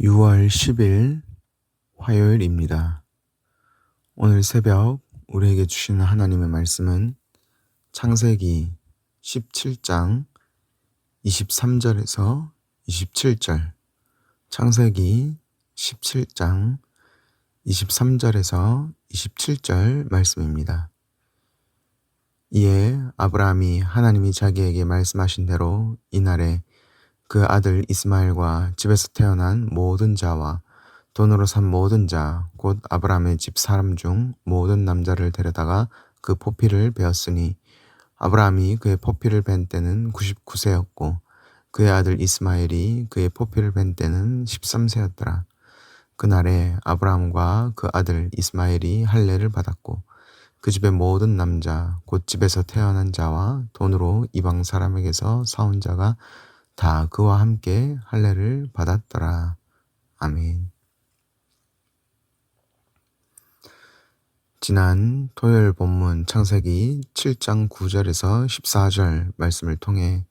6월 10일 화요일입니다. 오늘 새벽 우리에게 주시는 하나님의 말씀은 창세기 17장 23절에서 27절, 창세기 17장 23절에서 27절 말씀입니다. 이에 아브라함이 하나님이 자기에게 말씀하신 대로 이날에 그 아들 이스마엘과 집에서 태어난 모든 자와 돈으로 산 모든 자, 곧 아브라함의 집 사람 중 모든 남자를 데려다가 그 포피를 베었으니 아브라함이 그의 포피를 벤 때는 99세였고 그의 아들 이스마엘이 그의 포피를 벤 때는 13세였더라. 그날에 아브라함과 그 아들 이스마엘이 할례를 받았고 그 집의 모든 남자, 곧 집에서 태어난 자와 돈으로 이방 사람에게서 사온 자가 다 그와 함께 할례를 받았더라. 아멘. 지난 토요일 본문 창세기 7장 9절에서 14절 말씀을 통해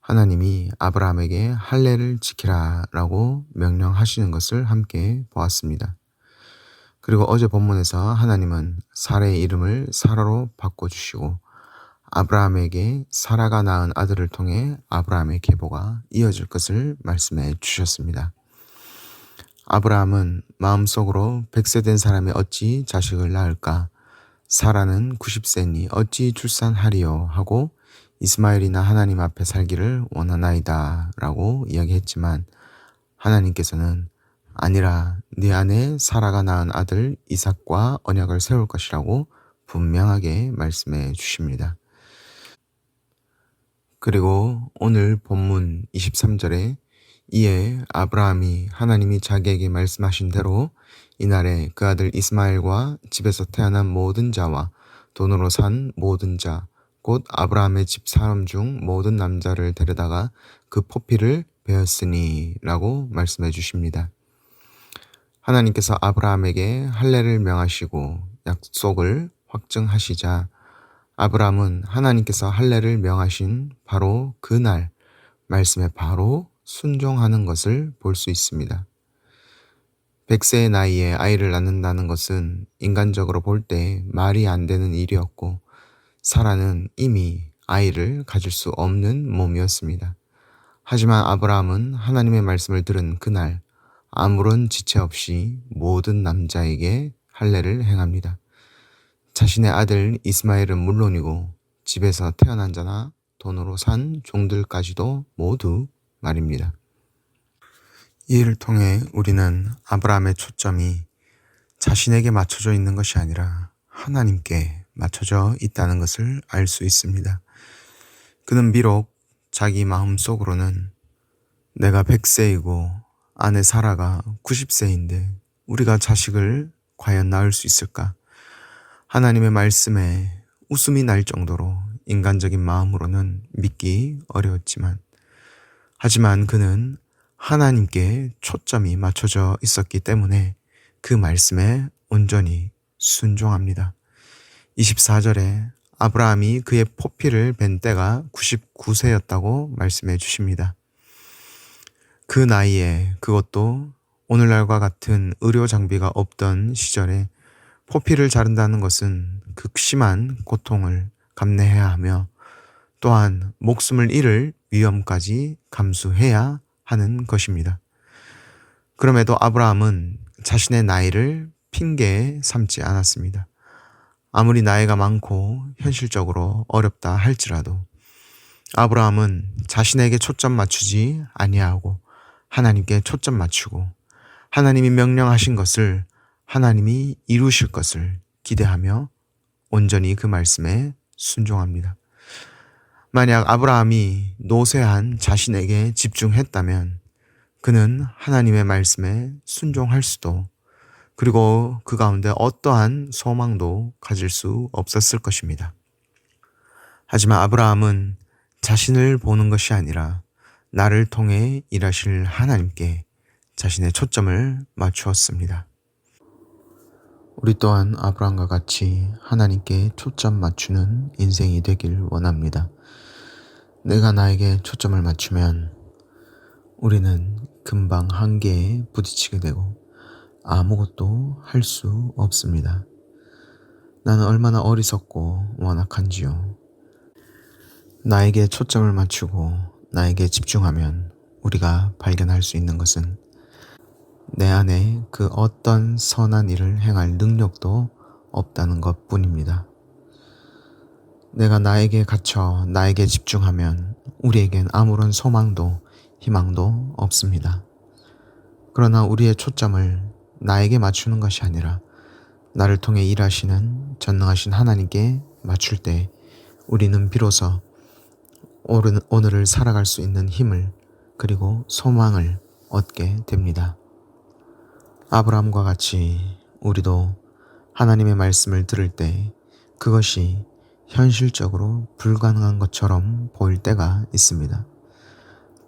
하나님이 아브라함에게 할례를 지키라 라고 명령하시는 것을 함께 보았습니다. 그리고 어제 본문에서 하나님은 사라의 이름을 사라로 바꿔주시고 아브라함에게 사라가 낳은 아들을 통해 아브라함의 계보가 이어질 것을 말씀해 주셨습니다. 아브라함은 마음속으로 100세 된 사람이 어찌 자식을 낳을까? 사라는 90세니 어찌 출산하리요? 하고 이스마엘이나 하나님 앞에 살기를 원하나이다 라고 이야기했지만 하나님께서는 아니라 네 안에 사라가 낳은 아들 이삭과 언약을 세울 것이라고 분명하게 말씀해 주십니다. 그리고 오늘 본문 23절에 이에 아브라함이 하나님이 자기에게 말씀하신 대로 이날에 그 아들 이스마엘과 집에서 태어난 모든 자와 돈으로 산 모든 자, 곧 아브라함의 집 사람 중 모든 남자를 데려다가 그 포피를 베었으니 라고 말씀해 주십니다. 하나님께서 아브라함에게 할례를 명하시고 약속을 확증하시자 아브라함은 하나님께서 할례를 명하신 바로 그날 말씀에 바로 순종하는 것을 볼 수 있습니다. 100세의 나이에 아이를 낳는다는 것은 인간적으로 볼 때 말이 안 되는 일이었고 사라는 이미 아이를 가질 수 없는 몸이었습니다. 하지만 아브라함은 하나님의 말씀을 들은 그날 아무런 지체 없이 모든 남자에게 할례를 행합니다. 자신의 아들 이스마엘은 물론이고 집에서 태어난 자나 돈으로 산 종들까지도 모두 말입니다. 이를 통해 우리는 아브라함의 초점이 자신에게 맞춰져 있는 것이 아니라 하나님께 맞춰져 있다는 것을 알 수 있습니다. 그는 비록 자기 마음속으로는 내가 100세이고 아내 사라가 90세인데 우리가 자식을 과연 낳을 수 있을까? 하나님의 말씀에 웃음이 날 정도로 인간적인 마음으로는 믿기 어려웠지만 하지만 그는 하나님께 초점이 맞춰져 있었기 때문에 그 말씀에 온전히 순종합니다. 24절에 아브라함이 그의 포피를 벤 때가 99세였다고 말씀해 주십니다. 그 나이에 그것도 오늘날과 같은 의료 장비가 없던 시절에 포피를 자른다는 것은 극심한 고통을 감내해야 하며 또한 목숨을 잃을 위험까지 감수해야 하는 것입니다. 그럼에도 아브라함은 자신의 나이를 핑계에 삼지 않았습니다. 아무리 나이가 많고 현실적으로 어렵다 할지라도 아브라함은 자신에게 초점 맞추지 아니하고 하나님께 초점 맞추고 하나님이 명령하신 것을 하나님이 이루실 것을 기대하며 온전히 그 말씀에 순종합니다. 만약 아브라함이 노쇠한 자신에게 집중했다면 그는 하나님의 말씀에 순종할 수도 그리고 그 가운데 어떠한 소망도 가질 수 없었을 것입니다. 하지만 아브라함은 자신을 보는 것이 아니라 나를 통해 일하실 하나님께 자신의 초점을 맞추었습니다. 우리 또한 아브라함과 같이 하나님께 초점 맞추는 인생이 되길 원합니다. 내가 나에게 초점을 맞추면 우리는 금방 한계에 부딪히게 되고 아무것도 할 수 없습니다. 나는 얼마나 어리석고 완악한지요. 나에게 초점을 맞추고 나에게 집중하면 우리가 발견할 수 있는 것은 내 안에 그 어떤 선한 일을 행할 능력도 없다는 것 뿐입니다. 내가 나에게 갇혀 나에게 집중하면 우리에겐 아무런 소망도 희망도 없습니다. 그러나 우리의 초점을 나에게 맞추는 것이 아니라 나를 통해 일하시는 전능하신 하나님께 맞출 때 우리는 비로소 오늘을 살아갈 수 있는 힘을 그리고 소망을 얻게 됩니다. 아브라함과 같이 우리도 하나님의 말씀을 들을 때 그것이 현실적으로 불가능한 것처럼 보일 때가 있습니다.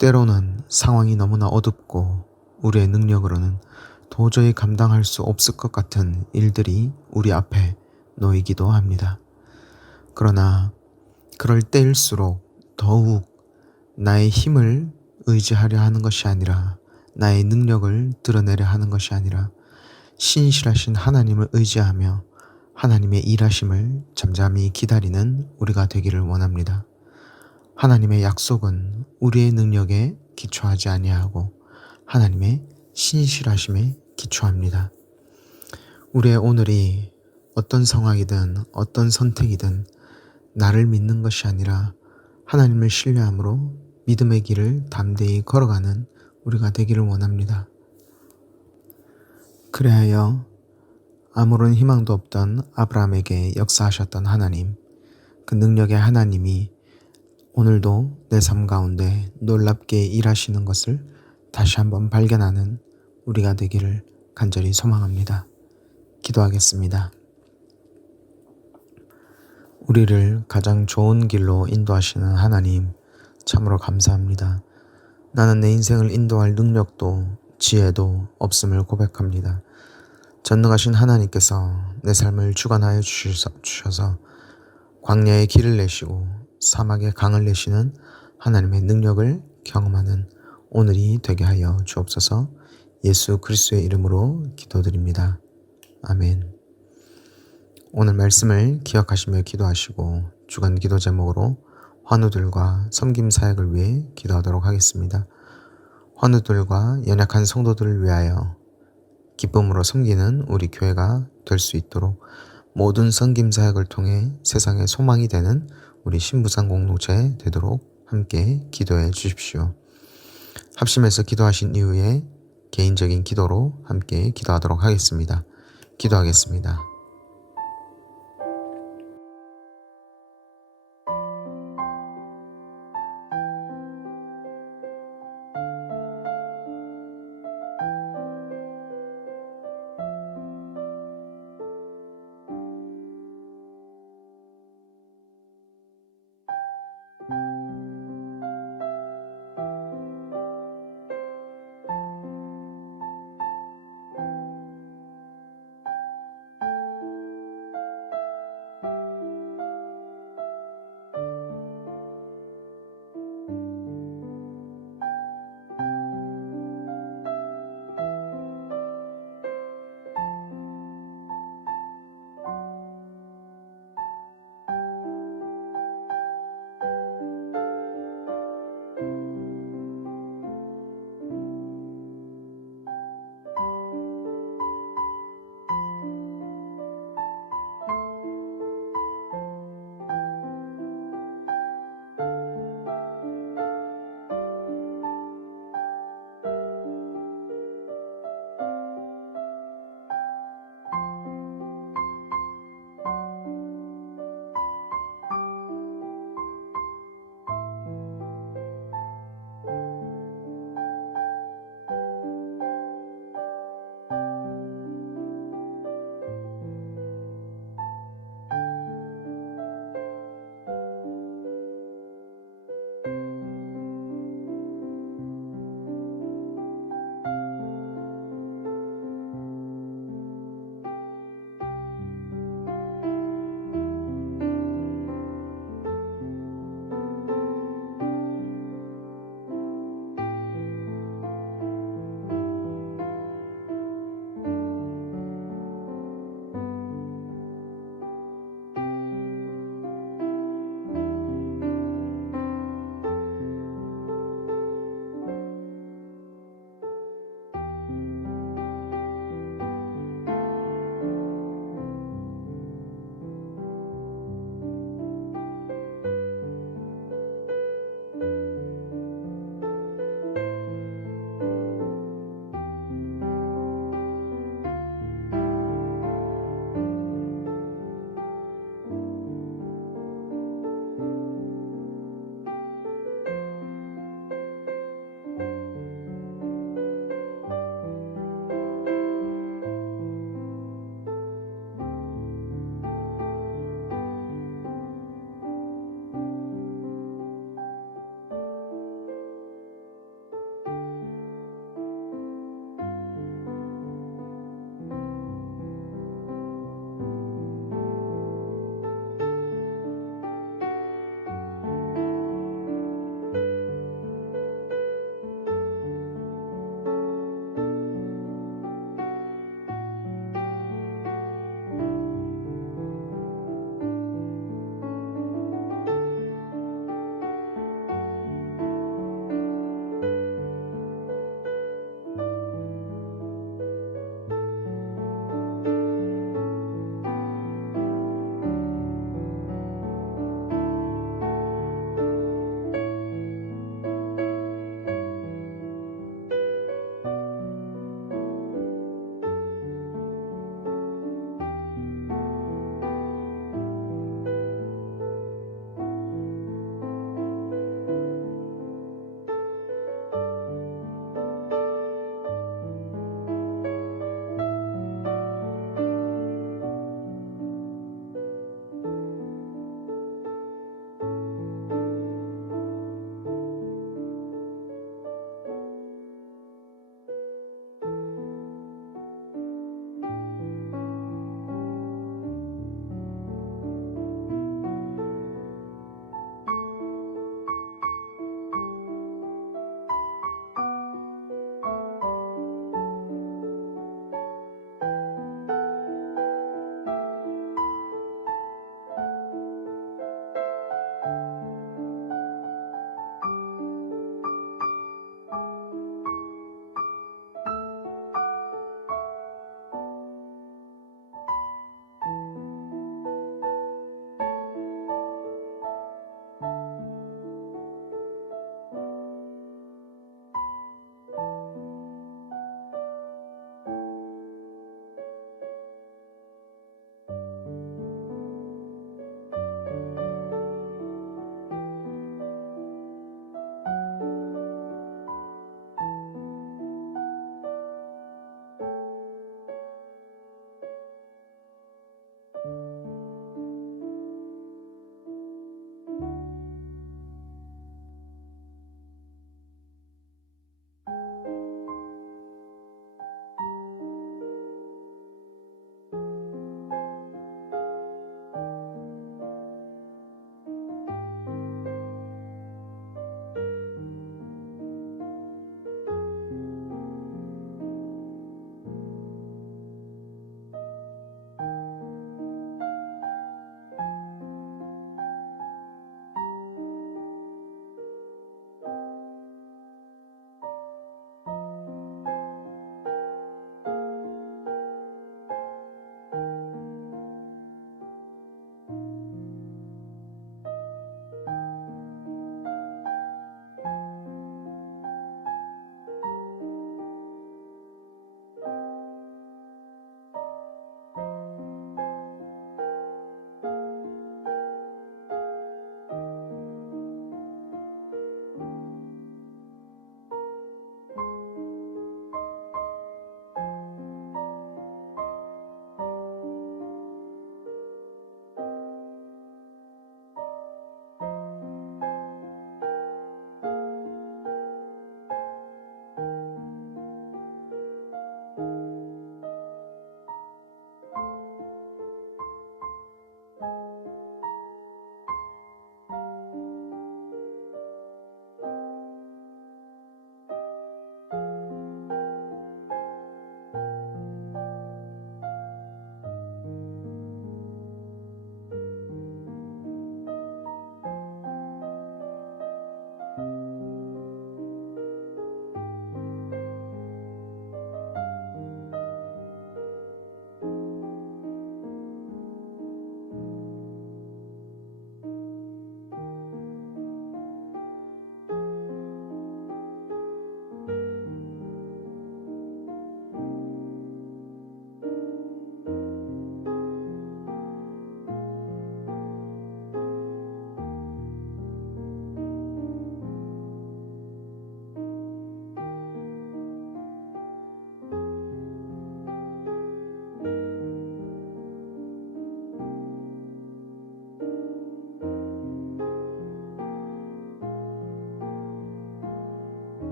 때로는 상황이 너무나 어둡고 우리의 능력으로는 도저히 감당할 수 없을 것 같은 일들이 우리 앞에 놓이기도 합니다. 그러나 그럴 때일수록 더욱 나의 힘을 의지하려 하는 것이 아니라 나의 능력을 드러내려 하는 것이 아니라 신실하신 하나님을 의지하며 하나님의 일하심을 잠잠히 기다리는 우리가 되기를 원합니다. 하나님의 약속은 우리의 능력에 기초하지 아니하고 하나님의 신실하심에 기초합니다. 우리의 오늘이 어떤 상황이든 어떤 선택이든 나를 믿는 것이 아니라 하나님을 신뢰함으로 믿음의 길을 담대히 걸어가는 우리가 되기를 원합니다. 그래하여 아무런 희망도 없던 아브라함에게 역사하셨던 하나님, 그 능력의 하나님이 오늘도 내 삶 가운데 놀랍게 일하시는 것을 다시 한번 발견하는 우리가 되기를 간절히 소망합니다. 기도하겠습니다. 우리를 가장 좋은 길로 인도하시는 하나님, 참으로 감사합니다. 나는 내 인생을 인도할 능력도 지혜도 없음을 고백합니다. 전능하신 하나님께서 내 삶을 주관하여 주셔서 광야에 길을 내시고 사막에 강을 내시는 하나님의 능력을 경험하는 오늘이 되게 하여 주옵소서. 예수 그리스도의 이름으로 기도드립니다. 아멘. 오늘 말씀을 기억하시며 기도하시고 주간 기도 제목으로 환우들과 섬김 사역을 위해 기도하도록 하겠습니다. 환우들과 연약한 성도들을 위하여 기쁨으로 섬기는 우리 교회가 될 수 있도록 모든 섬김 사역을 통해 세상의 소망이 되는 우리 신부상 공동체 되도록 함께 기도해 주십시오. 합심해서 기도하신 이후에 개인적인 기도로 함께 기도하도록 하겠습니다. 기도하겠습니다.